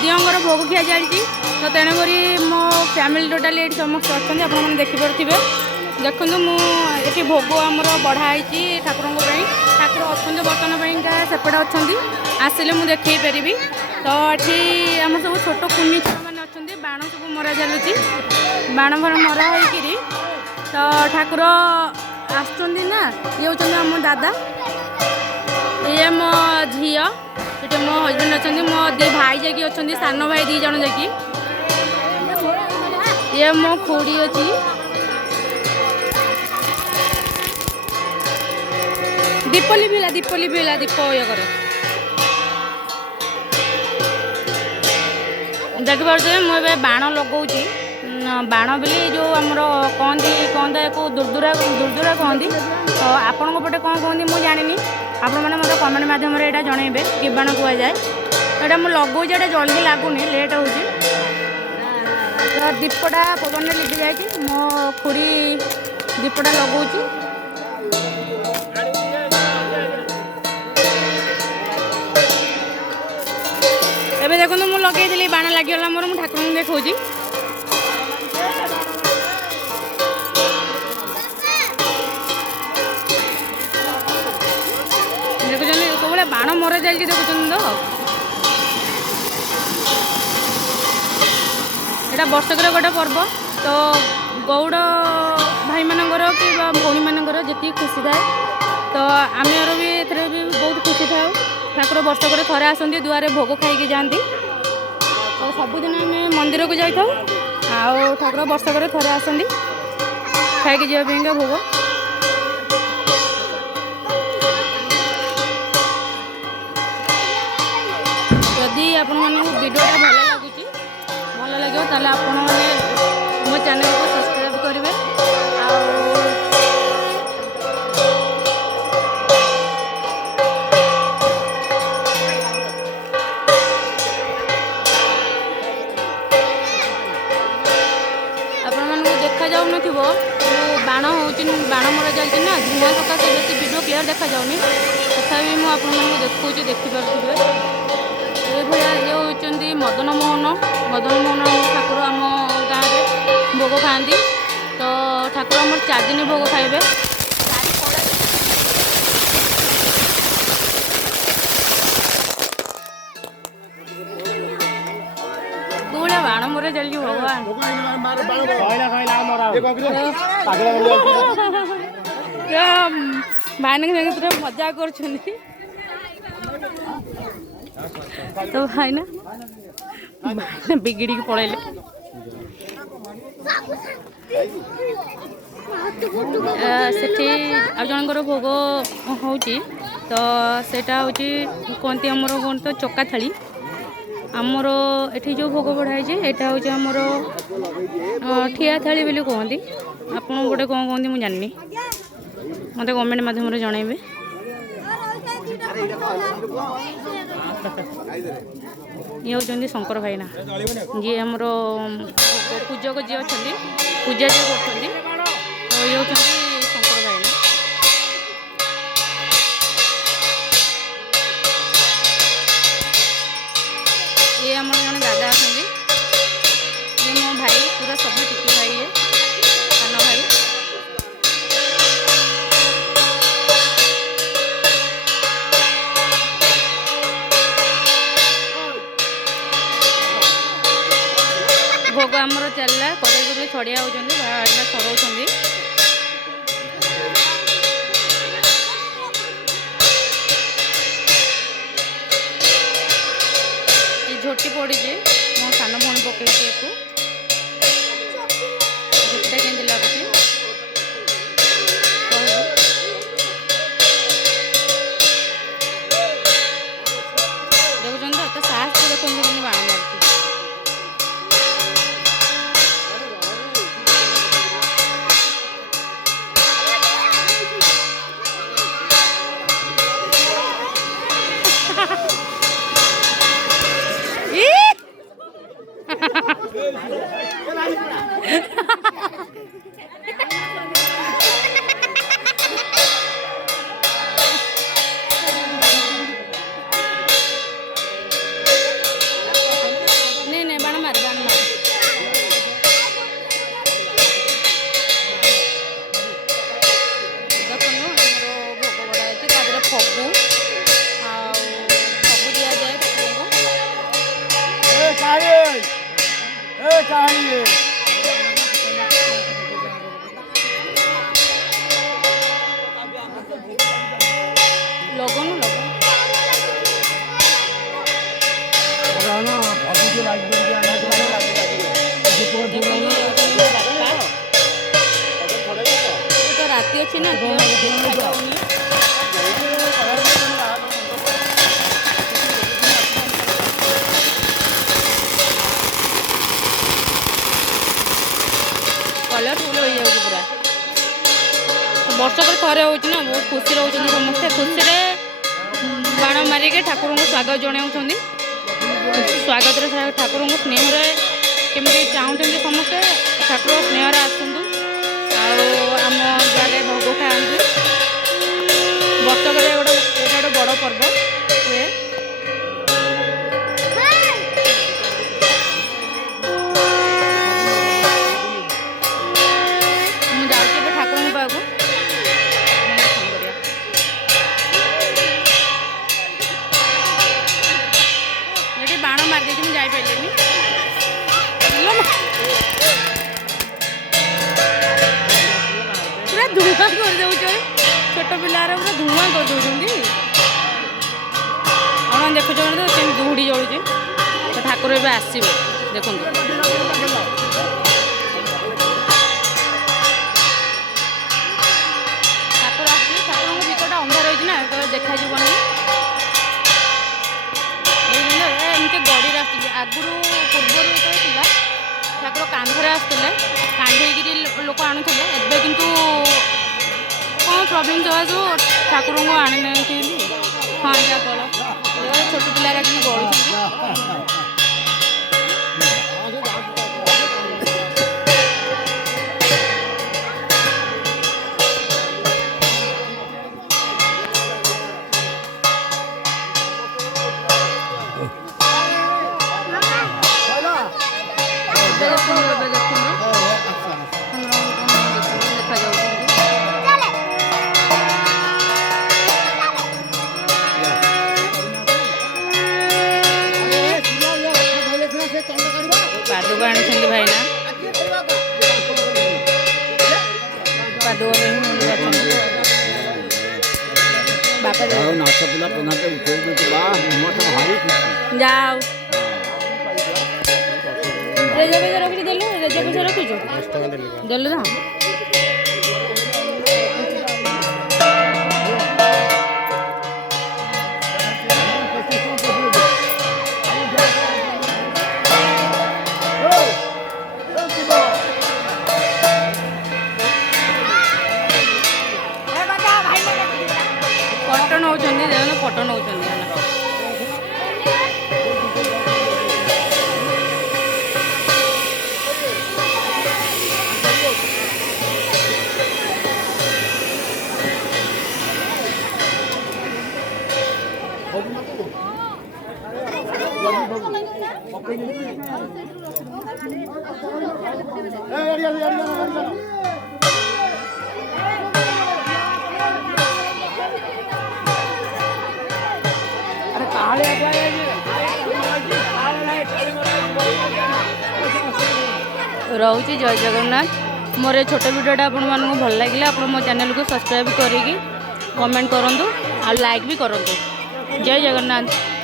दिवंर भोग खिया चलती तो तेणुक मो फैमिली टोटाली ये समस्त अच्छा आपने देखिपे देखो मुझे भोग आमर बढ़ाई ठाकुर ठाकुर अच्छा बर्तन सेपटे अच्छा आसिले मुझे देखी पारि तो ये आम सब छोट कुनी छुआ मैंने अच्छा बाण सब मरा चलुची बाण फाण मरा होकर तो ठाकुर आसना ये हूँ आम दादा ये मो झी ये मो हजबैंड अच्छा मो दी भाई जाकि अच्छा सान भाई 2 जन जाकि ये मो खुड़ी अच्छी दीपली भी दीप ये कर देखिपे मुझे बाण लगाऊँ बाण बोली जो आमर कहती कहता दुर्दुरा कहती तो आपण पटे कौन कहती मुझे जानी आपण मैंने मतलब कमेंट मध्यम यहाँ जनइबे कि बाण कह जाए यहाँ मुझे लगाऊँ ये जल्दी लगुनि लेट हो दीपटा पवन लिपि जाए मो खुड़ी दीपटा लगाऊँ एबे देखो मुझे लगे बाण लगिगला मोर मुझे ठाकुर देखा देखुन कौन बाण मरा जाए देखुन तो यहाँ वर्षक गोटे पर्व तो गौड़ भाई मानकर कि भौणी मानकर जी खुशी थाए तो आम भी एथरे भी बहुत खुशी था ठाकुर वर्षक थे आसती दुआरे भोग खाई जाती तो सबुदिन आम मंदिर को जाई आ ठाकुर वर्षक थे आसती खाई जावाई भोग जदि आपण मानक वीडियोटा भल लगे ताले आपण मैंने मो चैनल को सब्सक्राइब करेंगे देखा जाऊन बाण हो बाण मरा चलती ना धुआं सकाशे बेस वीडियो क्लीयर देखा जाऊनी तथा मुझे देखा देखिपे ये होती मदन मोहन ठाकुर आम गाँव में भोग खाती तो ठाकुर आम 4 दिन भोग खाइबे कौन बाण मरा चलती भगवान भाई मजा कर तो भाई ना बिगिड़ के पड़े से जनकर भोग हो तो सेटा हूँ कहती आमर कौन तो चक्का थाली आमर एठी जो भोग बढ़ाई यहाँ हूँ आमर ठिया थाली बोली कहती आपड़ गोटे कौन कहती मुझे जानी मत कमेंट मध्यम जनइबे ये होती शंकर भाईना जी आमर पूजक जी अच्छा पूजा जी कर तो ये होती शंकर भाईना ये आम जन दादा अच्छा ये मो भाई पूरा सब टिकी भाई है सान भाई भोग आमर चलला कदे छड़िया होती भाईना छड़ाऊँ झोटी पड़ी मो सान भौणी पकई झोटीटा केमती लगुच देखुन तो साहस को देखते बाण मार লগন तो राति अच्छी ना कलरफुल हो जाए पूरा वर्षक थे हो बहुत खुशी रोचे समस्ते खुशी बाण मारिक ठाकुर को स्वागत जनाऊँ स्वागत ठाकुर को स्नेह केमी चाहते समस्ते ठाकुर स्नेह आसतु आम द्वारे भोग खाआं वर्षक गोटे बड़ पर्व हुए बाण मार मुझे जापारे पूरा धुआं कर दे छोट पिलार पूरा धुआं कर दे देखुच तो दुहड़ी जलुचे तो ठाकुर ए आसवे देखो ठाकुर ठाकुर भितर अंधार रही ना तो देखा एमती गड़ी आगुरी पूर्वर जो ठाकुर कांधरे आसते कांधे लोक आणुले एवं किंतु कौन प्रोब्लेम जवा जो ठाकुर को आनी ना हाँ जा गल छोट पिला गलु पादुक आनी भाईना पादुक बापा जाओ रेजा पैसा रखी देलु रेजा पैसा रखुचु देलु ना पटन होचंदी देखो पटन होचंदी रोचे जय जगन्नाथ मोर छोट वीडियोटा आपण मानू भल लगे आप मो चैनल को सब्सक्राइब करी कमेंट करूँ और लाइक भी करूँ जय जगन्नाथ।